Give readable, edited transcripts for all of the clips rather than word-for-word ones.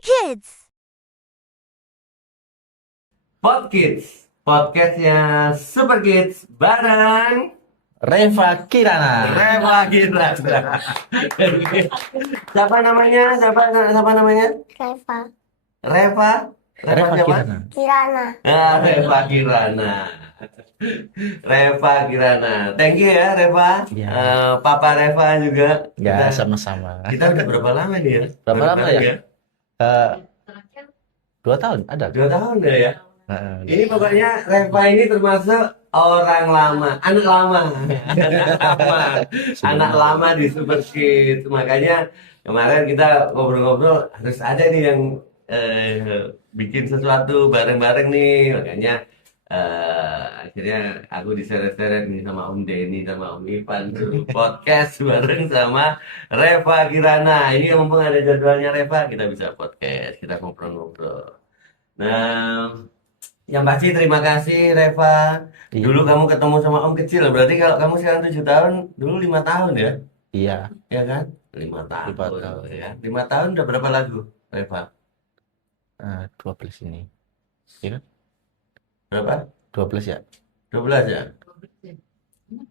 Kids. Podkids, podcastnya Super Kids bareng Reva Kirana. Reva Kirana. Siapa namanya? Siapa namanya? Reva Reva? Reva siapa? Kirana. Kirana. Reva Kirana. Reva Kirana. Thank you ya Reva. Ya. Papa Reva juga. Ya, Kita- sama-sama. Kita udah berapa lama nih ya? Berapa lama Bareng ya? 2 tahun ada. 2 tahun udah ya. Nah, Ini pokoknya Reva ini termasuk orang lama, anak lama, anak lama di Super Kids. Makanya kemarin kita ngobrol-ngobrol harus ada nih yang bikin sesuatu bareng-bareng nih. Makanya akhirnya aku diseret-seret nih sama Om Denny sama Om Ivan tuh podcast bareng sama Reva Kirana. Ini mumpung ada jadwalnya Reva, kita bisa podcast, kita ngobrol-ngobrol. Nah, yang pasti terima kasih Reva. Iya. Dulu kamu ketemu sama Om kecil, berarti kalau kamu sekarang 7 tahun, dulu 5 tahun ya? iya, Ya kan? 5 tahun. 5 tahun. Ya. 5 tahun udah berapa lagu, Reva? 12 ini. Iya kan? Berapa? 12 ya? 12 ya?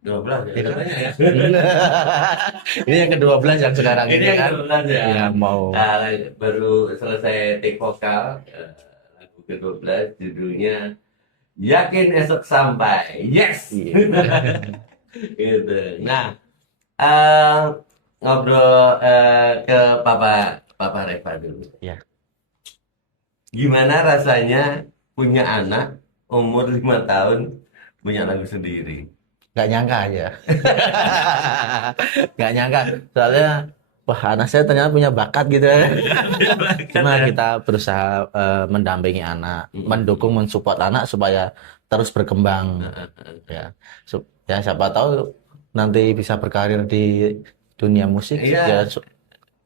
12 ya? Iya kan? Katanya ya. Ini yang ke-12 yang sekarang Ini ini yang kan. 12 ya. Iya, mau. Nah, baru selesai take vokal, lagu ke-12 judulnya Yakin Esok Sampai. Yes! Iya. Gitu. Nah, ngobrol ke Papa Reva dulu. Ya. Gimana rasanya punya anak umur 5 tahun punya lagu sendiri? Gak nyangka aja. Gak nyangka. Soalnya, wah anak saya ternyata punya bakat gitu. Cuma kita berusaha mendampingi anak, mendukung, mensupport anak supaya terus berkembang. Ya, ya siapa tahu nanti bisa berkarir di dunia musik. Iya. Ya,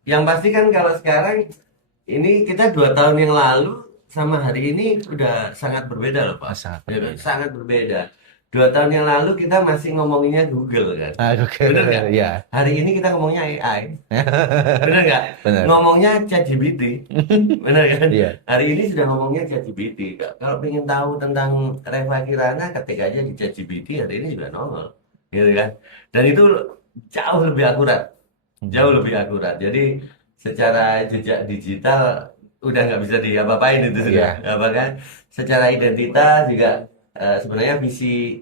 Yang pasti kan kalau sekarang ini kita 2 tahun yang lalu sama hari ini udah sangat berbeda loh Pak. sangat Ya kan? berbeda. Sangat berbeda. 2 tahun yang lalu kita masih ngomonginnya Google kan. Oke. Bener nggak? Ya, Hari ini kita ngomongnya AI. Bener nggak? benar. Ngomongnya ChatGPT. Bener kan? Iya. Hari ini sudah ngomongnya ChatGPT. Kalau pengen tahu tentang Reva Kirana, ketik aja di ChatGPT, hari ini juga nongol. Gitu kan? Dan itu jauh lebih akurat. Jauh lebih akurat. Jadi secara jejak digital udah nggak bisa diapa-apain itu sudah. Iya. Apa kan? Secara identitas juga sebenarnya visi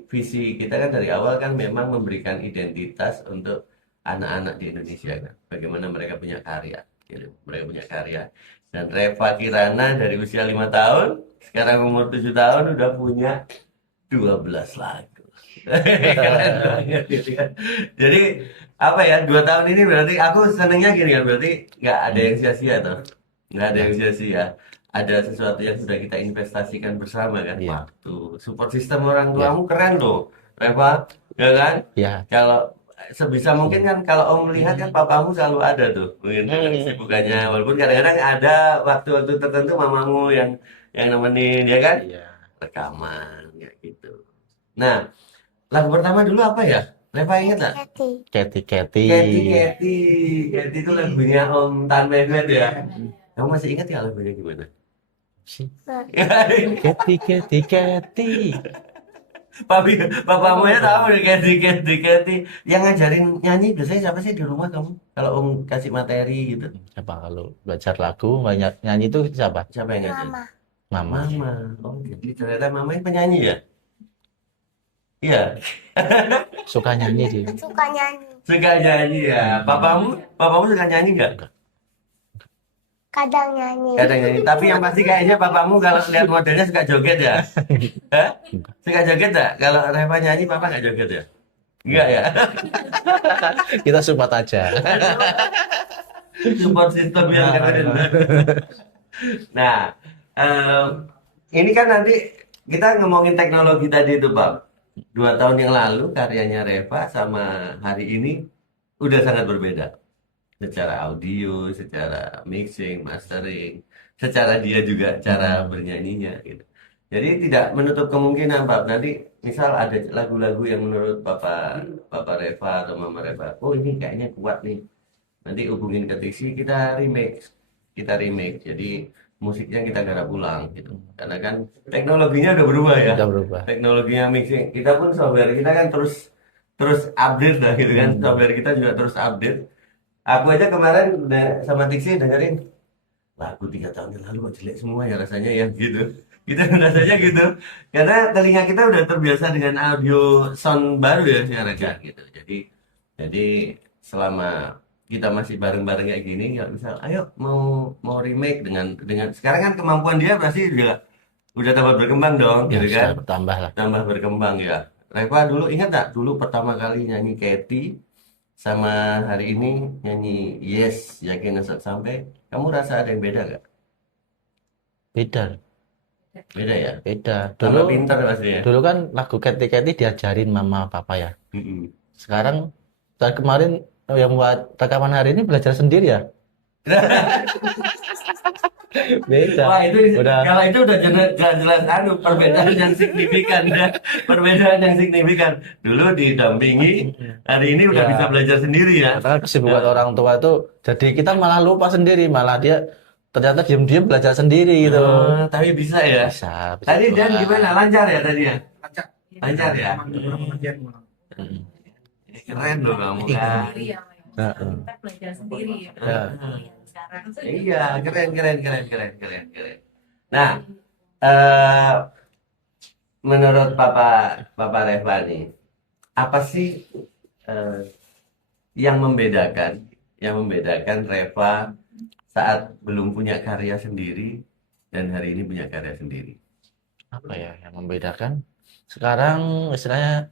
kita kan dari awal kan memang memberikan identitas untuk anak-anak di Indonesia kan. Bagaimana mereka punya karya, gitu. Mereka punya karya. Dan Reva Kirana dari usia 5 tahun, sekarang umur 7 tahun udah punya 12 lagu. Keren banget gitu kan. Jadi apa ya, 2 tahun ini berarti aku senengnya gini kan, berarti nggak ada yang sia-sia tuh. Nggak ada yang sia-sia. Ada sesuatu yang sudah kita investasikan bersama kan. Iya. Waktu, support system orang tuamu keren loh, Reva, ya kan? Ya, Kalau sebisa mungkin kan kalau Om melihat kan papamu selalu ada tuh mungkin kesibukannya, walaupun kadang-kadang ada waktu-waktu tertentu mamamu yang nemenin ya kan, iya. rekaman kayak gitu. Nah, lagu pertama dulu apa ya? Reva inget nggak? Keti. Katy. Katy itu lagunya Om Tan Mehmet ya. Kamu masih ingat ya lagunya gimana? Si Katy. Papamu ya tahu nih Katy. Yang ngajarin nyanyi biasanya siapa sih di rumah kamu? Kalau Om kasih materi gitu, Siapa kalau belajar lagu, banyak nyanyi itu siapa? siapa yang ngajarin? Mama. Mama. Mama. Oh, jadi ternyata mama ini penyanyi ya? Iya, Suka nyanyi dia. Suka nyanyi. suka nyanyi ya. Papamu suka nyanyi nggak? Kadang nyanyi. Kadang nyanyi. Tapi yang pasti kayaknya papamu kalau lihat modelnya suka joget ya? Hah? Suka joget nggak? Kalau Reva nyanyi, papa nggak joget ya? Enggak ya? Kita support aja. Support system yang keren. Nah, ini kan nanti kita ngomongin teknologi tadi itu, Pak. 2 tahun yang lalu karyanya Reva sama hari ini udah sangat berbeda. Secara audio, secara mixing, mastering, secara dia juga cara bernyanyinya gitu. Jadi tidak menutup kemungkinan, Pak. Nanti misal ada lagu-lagu yang menurut Papa Reva atau Mama Reva, oh ini kayaknya kuat nih. Nanti hubungin ke Tixi, kita remix. kita remake. Jadi musiknya kita garap ulang gitu. Karena kan teknologinya udah berubah ya. Udah berubah. Teknologinya mixing. Kita pun software kita kan terus terus update lah gitu kan. Software kita juga terus update. Aku aja kemarin sama Tixi dengerin lagu 3 tahun yang lalu kok jelek semua ya rasanya ya gitu. Kita rasanya gitu. Karena telinga kita udah terbiasa dengan audio sound baru ya sekarang kan gitu. Jadi selama kita masih bareng-bareng kayak gini, nggak misal, ayo mau remake dengan sekarang kan kemampuan dia pasti juga udah tambah berkembang dong, Ya, gitu kan? sudah bertambah lah. Tambah berkembang ya. Reva dulu ingat tak dulu pertama kali nyanyi Katy sama hari ini nyanyi Yes Yakin Esok Sampai, kamu rasa ada yang beda nggak? Beda, Beda ya? beda. Tambah Dulu, pinter pasti ya. dulu kan lagu Katy diajarin mama papa ya. Mm-mm. Sekarang, saat kemarin yang buat rekaman hari ini belajar sendiri ya. Beda. Wah itu Udah. kalau itu udah jelas anu perbedaan yang signifikan ya. Perbedaan yang signifikan. Dulu didampingi, hari ini udah Ya. bisa belajar sendiri ya. Karena kesibukan orang tua itu, jadi kita malah lupa sendiri, malah dia ternyata diam-diam belajar sendiri gitu. Tapi bisa ya. Bisa Tadi Dan pelan. gimana? Lancar ya tadi ya? Lancar. Lancar ya? Emang beberapa pengertian malah. Mm. Ini keren loh kamu kan. Sendiri ya, Mas. Heeh. Kita belajar sendiri ya. Ya. Sekarang Iya, keren. Nah, eh menurut Papa Reva nih, apa sih eh, yang membedakan Reva saat belum punya karya sendiri dan hari ini punya karya sendiri? Apa ya yang membedakan? Sekarang istilahnya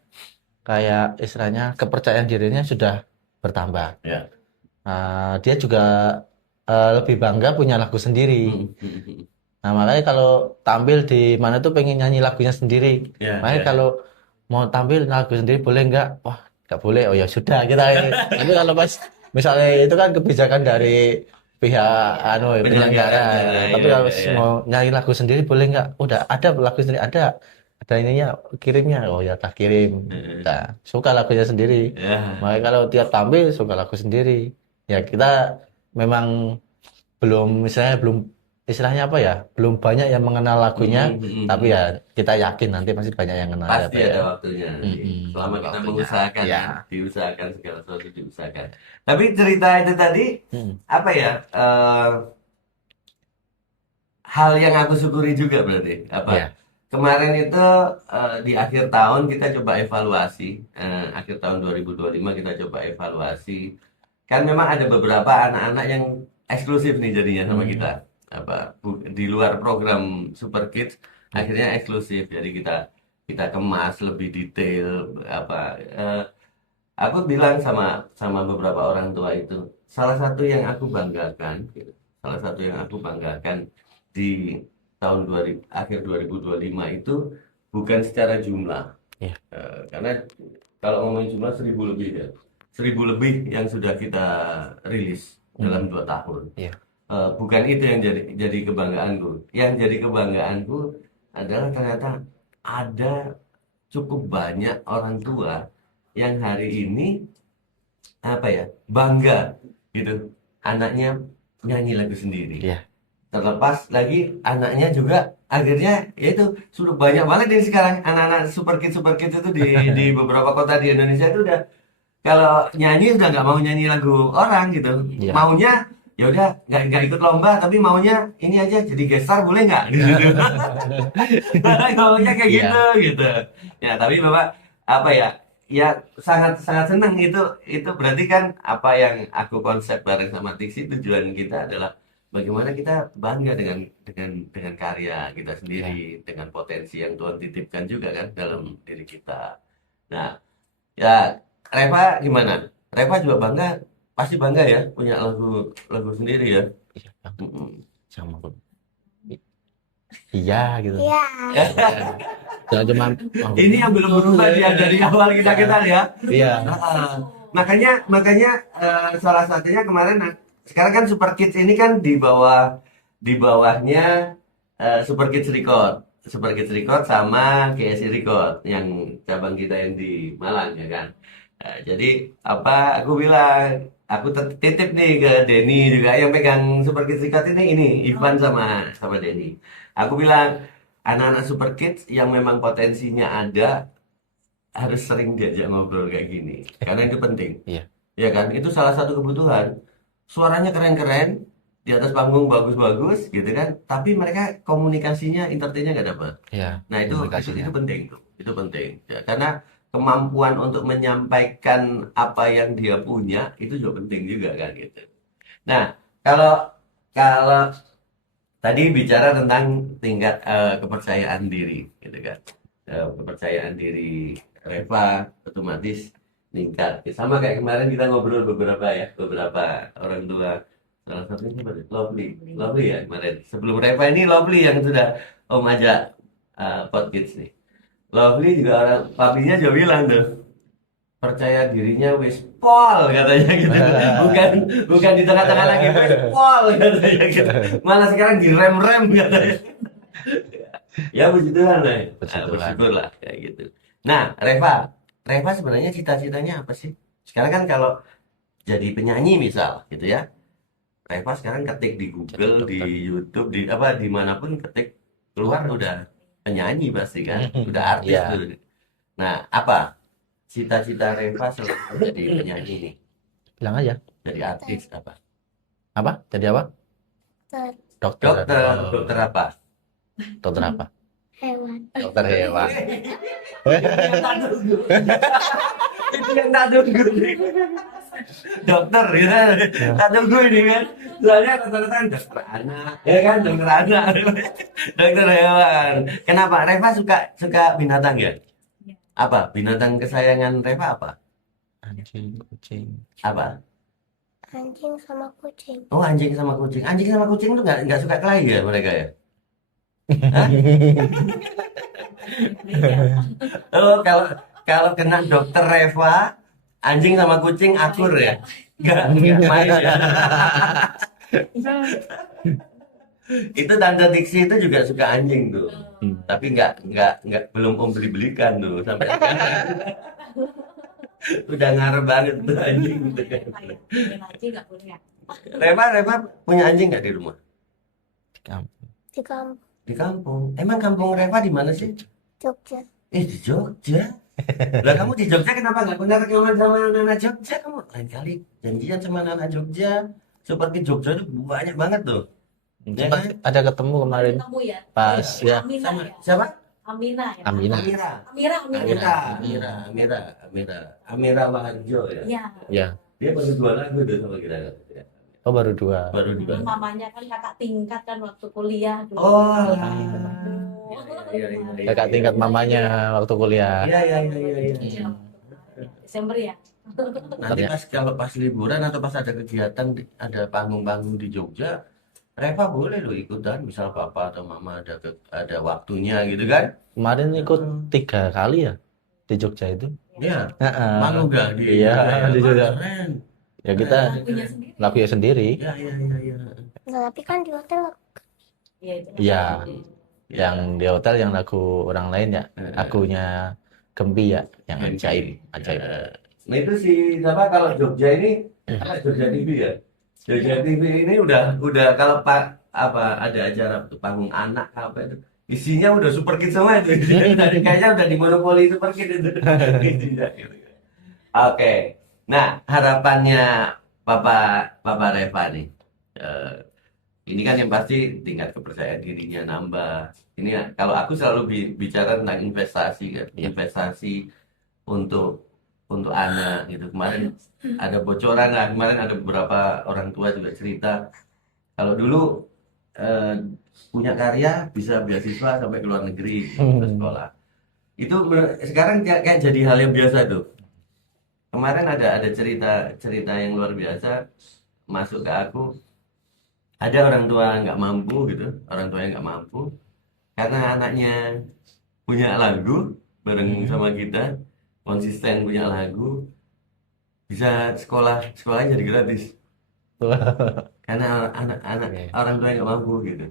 kepercayaan dirinya sudah bertambah. Ya. Dia juga lebih bangga punya lagu sendiri. Hmm. Nah, makanya kalau tampil di mana tuh pengen nyanyi lagunya sendiri. Ya, Makanya ya. kalau mau tampil lagu sendiri boleh nggak? Wah, nggak boleh. Oh ya sudah kita. Tapi kalau pas misalnya itu kan kebijakan dari pihak penyelenggara. Penyelenggara, Tapi iya, kalau iya. mau nyanyi lagu sendiri boleh nggak? Udah ada lagu sendiri, ada ininya, kirimnya. Oh ya tak kirim. Nah, suka lagunya sendiri. Ya. Makanya kalau tiap tampil suka lagu sendiri. Ya kita memang belum istilahnya apa ya? Belum banyak yang mengenal lagunya, tapi ya kita yakin nanti pasti banyak yang kenal ya, Pasti Pak, ya. ada waktunya nanti. Selama kita Waktunya. mengusahakan, Ya. diusahakan segala sesuatu diusahakan. Tapi cerita itu tadi Mm. apa ya? Hal yang aku syukuri juga berarti apa? Ya. Kemarin itu di akhir tahun kita coba evaluasi. Akhir tahun 2025 kita coba evaluasi. Kan memang ada beberapa anak-anak yang eksklusif nih jadinya sama kita. Di luar program Super Kids akhirnya eksklusif. Jadi kita kemas lebih detail aku bilang sama beberapa orang tua itu, salah satu yang aku banggakan di tahun akhir 2025 itu bukan secara jumlah. Iya. Karena kalau ngomongin jumlah 1.000 lebih ya. 1.000 lebih yang sudah kita rilis dalam 2 tahun. Iya. Bukan itu yang jadi kebanggaanku. Yang jadi kebanggaanku adalah ternyata ada cukup banyak orang tua yang hari ini bangga gitu anaknya nyanyi lagu sendiri. Iya. Terlepas lagi anaknya juga akhirnya yaitu sudah banyak banget ini sekarang anak-anak super kids itu di beberapa kota di Indonesia itu udah kalau nyanyi udah nggak mau nyanyi lagu orang gitu. Iya. Maunya ya udah nggak ikut lomba tapi maunya ini aja jadi gestar boleh nggak gitu. Maunya kayak Iya. gitu. Ya tapi Bapak ya sangat sangat senang itu berarti kan apa yang aku konsep bareng sama Tixi, tujuan kita adalah bagaimana kita bangga dengan karya kita sendiri, dengan potensi yang Tuhan titipkan juga kan dalam diri kita. Nah, ya Reva gimana? Reva juga pasti bangga ya punya lagu sendiri ya. Iya, Bang. Mm-mm. Sama aku. Iya gitu. Iya. Jangan cuma Ini yang belum berubah dia dari awal kita ya. Iya. Makanya salah satunya kemarin sekarang kan Super Kids ini kan di bawahnya Super Kids Record sama KSI Record yang cabang kita yang di Malang ya kan. Jadi aku bilang titip nih ke Denny juga yang pegang Super Kids Record ini Ivan sama Denny. Aku bilang anak-anak Super Kids yang memang potensinya ada harus sering diajak ngobrol kayak gini karena itu penting. Iya. Ya kan? Itu salah satu kebutuhan. Suaranya keren-keren, di atas panggung bagus-bagus gitu kan. Tapi mereka komunikasinya, entertainnya nggak dapat. Iya. Nah, itu Komunikasinya. penting tuh. Itu penting. Ya, karena kemampuan untuk menyampaikan apa yang dia punya itu juga penting juga kan gitu. Nah, kalau kalau tadi bicara tentang tingkat kepercayaan diri gitu kan. Kepercayaan diri Reva otomatis meningkat. Ya, sama kayak kemarin kita ngobrol beberapa orang tua. Salah satunya siapa tuh? Lovely ya kemarin. Sebelum Reva ini Lovely yang sudah Om ajak podcast nih. Lovely juga orang papinya juga bilang tuh percaya dirinya wis pol katanya gitu. Bukan di tengah-tengah lagi wis pol katanya gitu. Malah sekarang direm-rem katanya. Ya puji Tuhan lah. Puji Nah, Tuhan. bersyukur lah kayak gitu. Nah, Reva sebenarnya cita-citanya apa sih? Sekarang kan kalau jadi penyanyi misal gitu ya. Reva sekarang ketik di Google, Jadi dokter. di YouTube, dimanapun ketik keluar udah penyanyi pasti kan, udah artis Iya. tuh. Nah, apa cita-cita Reva selain jadi penyanyi nih, Bilang aja. jadi artis apa? Apa? Jadi apa? Dokter Dokter. Dokter apa? Dokter apa? hewan. Dokter hewan. Itu yang tak tunggu nih. Dokter ya, tak tunggu ini kan. Soalnya rata-rata kan dokter anak, ya kan dokter anak, dokter hewan. Kenapa? Reva suka binatang ya? Iya. Apa? Binatang kesayangan Reva apa? Anjing, kucing. Apa? Anjing sama kucing. Oh, anjing sama kucing. Anjing sama kucing tuh nggak suka kelahi ya mereka ya? Iya. Oh, kalau kena dokter Reva, anjing sama kucing akur ya? Nggak main ya? Itu Tante Diksi itu juga suka anjing tuh. Tapi nggak belum belikan tuh sampai sekarang. Udah ngarep banget tuh anjing gitu kan. Aja nggak punya. Reva punya anjing nggak di rumah? Di kampung Di kampung. Emang kampung Reva di mana sih? Jogja. Di Jogja. Lah kamu di Jogja kenapa nggak pernah rekaman sama anak Jogja? Kamu lain kali janjian sama anak Jogja. Seperti Jogja itu banyak banget tuh. Ya Sempat kan? ada ketemu kemarin Ketemu ya. pas ya. Amina Sama ya. siapa? Amina ya. Amina. Amira Waharjo ya. Iya. Ya. Dia baru 2 lagu tuh sama kita. Oh, baru 2. Baru 2. Mamanya kan kakak tingkat kan waktu kuliah dulu. Oh, Iya. Kakak tingkat mamanya waktu kuliah. Iya. Desember ya. Nanti kalau pas liburan atau pas ada kegiatan ada panggung-panggung di Jogja, Reva boleh lo ikutan, misal papa atau mama ada waktunya gitu kan? Kemarin ikut 3 kali ya di Jogja itu. Ya, Heeh. malu gak di Iya, di Jogja. Keren. Ya kita Lagunya sendiri. lakunya sendiri. Iya. Nah, tapi kan di hotel Iya. itu. Iya. Yang di hotel yang lagu orang lain ya, lagunya Gempi ya, yang ajaib. Nah itu si siapa kalau Jogja ini apa Jogja TV ya? Jogja TV ini udah kalau ada acara tuh panggung anak apa itu isinya udah super kids semua itu kayaknya udah dimonopoli super kids itu. Isinya gitu. Oke. Nah, harapannya Papa Reva nih. Ini kan yang pasti tingkat kepercayaan dirinya nambah. Ini kalau aku selalu bicara tentang investasi kan, investasi untuk anak gitu. Kemarin ada bocoran lah, kemarin ada beberapa orang tua juga cerita kalau dulu punya karya bisa beasiswa sampai ke luar negeri ke sekolah. Itu sekarang kayak jadi hal yang biasa tuh. Kemarin ada cerita yang luar biasa masuk ke aku. Ada orang tua nggak mampu gitu, orang tua yang nggak mampu karena anaknya punya lagu bareng sama kita, konsisten punya lagu, bisa sekolahnya jadi gratis karena anak orang tua yang nggak mampu gitu.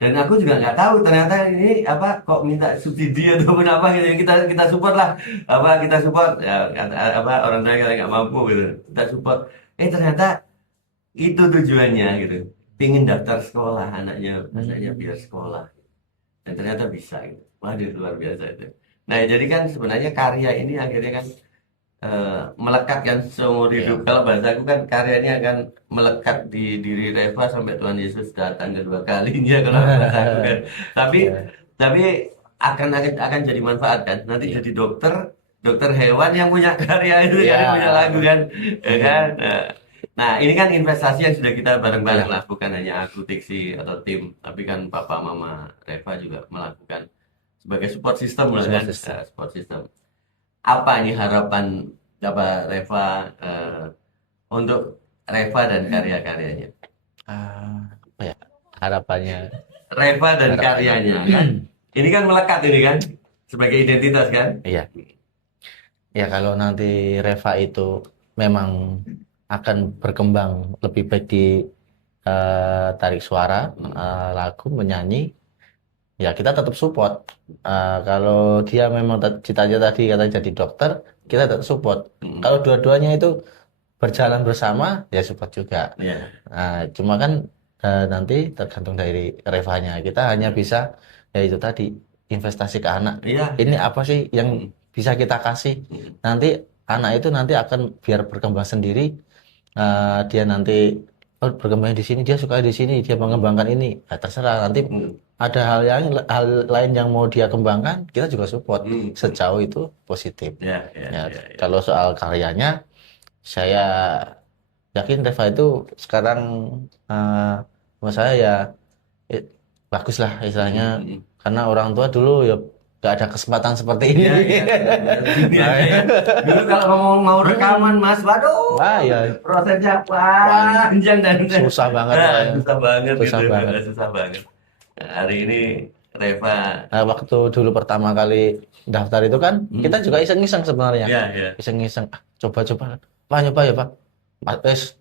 Dan aku juga nggak tahu ternyata ini kok minta subsidi atau apa gitu. Kita support lah, kita support ya, orang tua yang nggak mampu gitu, kita support. Ternyata itu tujuannya gitu. Pingin daftar sekolah anaknya biar sekolah. Dan ternyata bisa gitu. Waduh, luar biasa itu. Nah, jadi kan sebenarnya karya ini akhirnya kan melekat kan seumur hidup. Kalau bahasaku kan karya ini akan melekat di diri Reva sampai Tuhan Yesus datang kedua kalinya kalau bahasaku kan. Tapi tapi akan jadi manfaat kan. Nanti jadi dokter hewan yang punya karya itu kan, yang punya lagu kan, ya kan. Nah, ini kan investasi yang sudah kita bareng-bareng lah, bukan hanya aku, Tiksi atau tim, tapi kan Papa, Mama, Reva juga melakukan sebagai support system lah kan, support system. Apa ini harapan Reva untuk Reva dan karya-karyanya? Apa ya harapannya Reva dan karyanya kan? Ini kan melekat ini kan sebagai identitas kan? Iya. Ya kalau nanti Reva itu memang akan berkembang lebih baik di tarik suara, lagu, menyanyi, ya kita tetap support. Kalau dia memang cita-cita tadi kata jadi dokter, kita tetap support. Kalau dua-duanya itu berjalan bersama, ya support juga. Cuma kan nanti tergantung dari Revanya. Kita hanya bisa, ya itu tadi, investasi ke anak. Ini apa sih yang bisa kita kasih? Nanti anak itu nanti akan biar berkembang sendiri. Dia nanti berkembang di sini, dia suka di sini, dia mengembangkan ini. Terserah nanti ada hal lain yang mau dia kembangkan, kita juga support sejauh itu positif. Kalau soal karyanya, saya yakin Reva itu sekarang menurut saya ya bagus lah istilahnya, karena orang tua dulu ya gak ada kesempatan seperti ini. Dulu kalau mau rekaman Mas, waduh, prosesnya panjang dan susah banget. Susah banget. Hari ini Reva, waktu dulu pertama kali daftar itu kan kita juga iseng-iseng sebenarnya. Iseng-iseng, coba-coba, Pak nyoba ya Pak,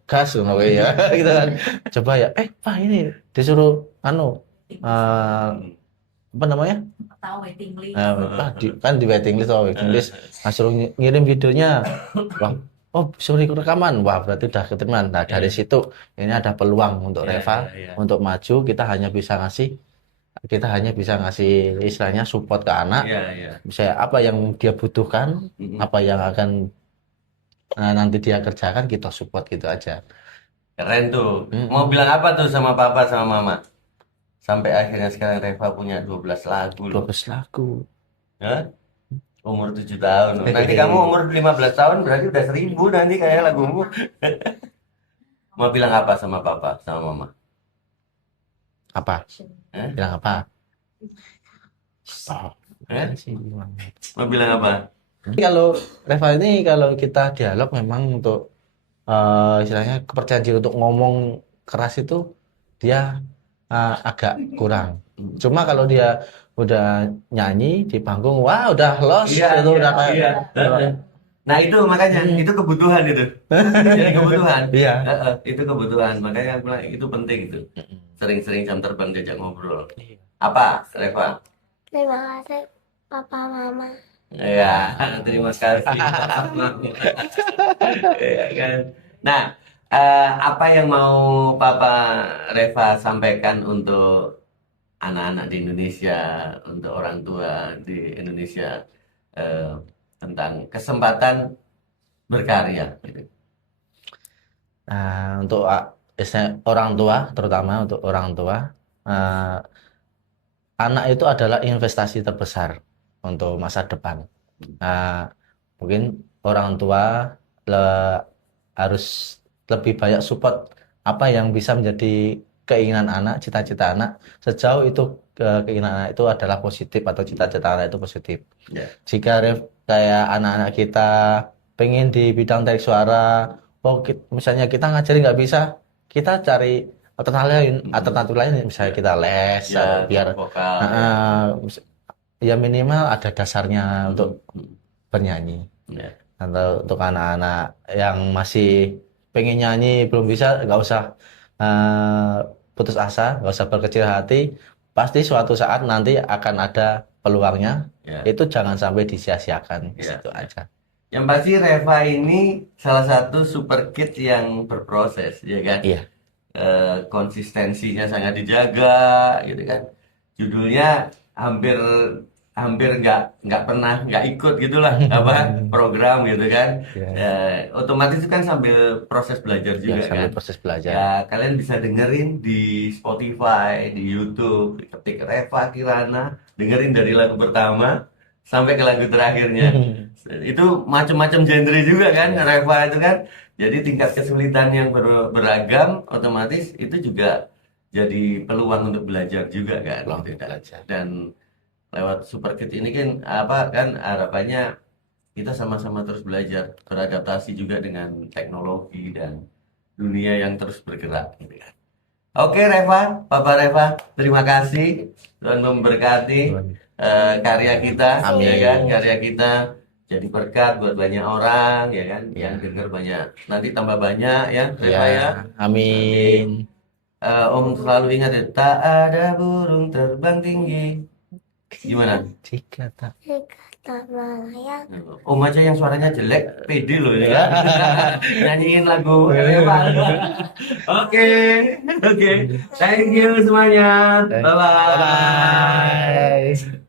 gas ya, gitu kan. Coba ya, Pak ini disuruh apa namanya? Tahu waiting list. Kan di waiting list suruh ngirim videonya. Wah, suruh ikut rekaman. Wah, berarti udah keterima. Nah, dari situ ini ada peluang untuk Reva untuk maju. Kita hanya bisa ngasih istilahnya support ke anak. Misalnya apa yang dia butuhkan, apa yang akan nanti dia kerjakan, kita support gitu aja. Keren tuh. Mau bilang apa tuh sama Papa sama Mama? Sampai akhirnya sekarang Reva punya 12 lagu loh. 12 lagu. Umur 7 tahun. Nanti kamu umur 15 tahun berarti udah 1000 nanti kayak lagumu. Mau bilang apa sama Papa sama Mama? Apa? Bilang apa? Mau bilang apa? Kalau Reva ini kalau kita dialog memang untuk istilahnya kepercayaan diri untuk ngomong keras itu dia agak kurang. Cuma kalau dia udah nyanyi di panggung, wah udah los itu udah kayak. Nah itu makanya itu kebutuhan itu. Jadi kebutuhan. Itu kebutuhan. Makanya aku bilang itu penting itu. Sering-sering jam terbang diajak ngobrol. Apa, Reva? Terima kasih Papa Mama. Terima kasih Papa Mama. Kan. Nah, apa yang mau Papa Reva sampaikan untuk anak-anak di Indonesia, untuk orang tua di Indonesia tentang kesempatan berkarya? Untuk orang tua, terutama untuk orang tua, anak itu adalah investasi terbesar untuk masa depan. Mungkin orang tua harus lebih banyak support apa yang bisa menjadi keinginan anak, cita-cita anak, sejauh itu keinginan anak itu adalah positif atau cita-cita anak itu positif. Jika kayak anak-anak kita pengen di bidang tarik suara, misalnya kita ngajarin nggak bisa, kita cari alternatif lain, misalnya kita les biar ya minimal ada dasarnya untuk bernyanyi. Atau untuk anak-anak yang masih pengen nyanyi belum bisa, nggak usah putus asa, nggak usah berkecil hati, pasti suatu saat nanti akan ada peluangnya. Itu jangan sampai disia-siakan, itu aja. Yang pasti Reva ini salah satu super kid yang berproses, ya kan? Iya. Konsistensinya sangat dijaga, gitu kan? Judulnya hampir hampir nggak pernah nggak ikut gitulah apa program gitu kan. Iya. Otomatis itu kan sambil proses belajar Ya, juga sambil kan. proses belajar. Ya, kalian bisa dengerin di Spotify, di YouTube, ketik Reva Kirana, dengerin dari lagu pertama sampai ke lagu terakhirnya. Itu macam-macam genre juga kan, Ya. Reva itu kan. Jadi tingkat kesulitan yang beragam, otomatis itu juga jadi peluang untuk belajar juga kan. Peluang Gitu untuk kan. belajar. Dan lewat Super Kid ini kan apa kan harapannya kita sama-sama terus belajar, beradaptasi juga dengan teknologi dan dunia yang terus bergerak gitu kan. Oke Reva, Papa Reva, terima kasih Tuhan memberkati karya kita, Amin. ya kan, karya kita jadi berkat buat banyak orang, ya kan, Ya. yang dengar banyak, nanti tambah banyak ya, Reva Ya, ya. amin. Om selalu ingat ya, tak ada burung terbang tinggi. Gimana? Jika tak Jika tak melayang. Om aja yang suaranya jelek, pede loh ini kan. Nyanyiin lagu Reva. Oke, oke. Thank you semuanya. Bye-bye. Bye-bye.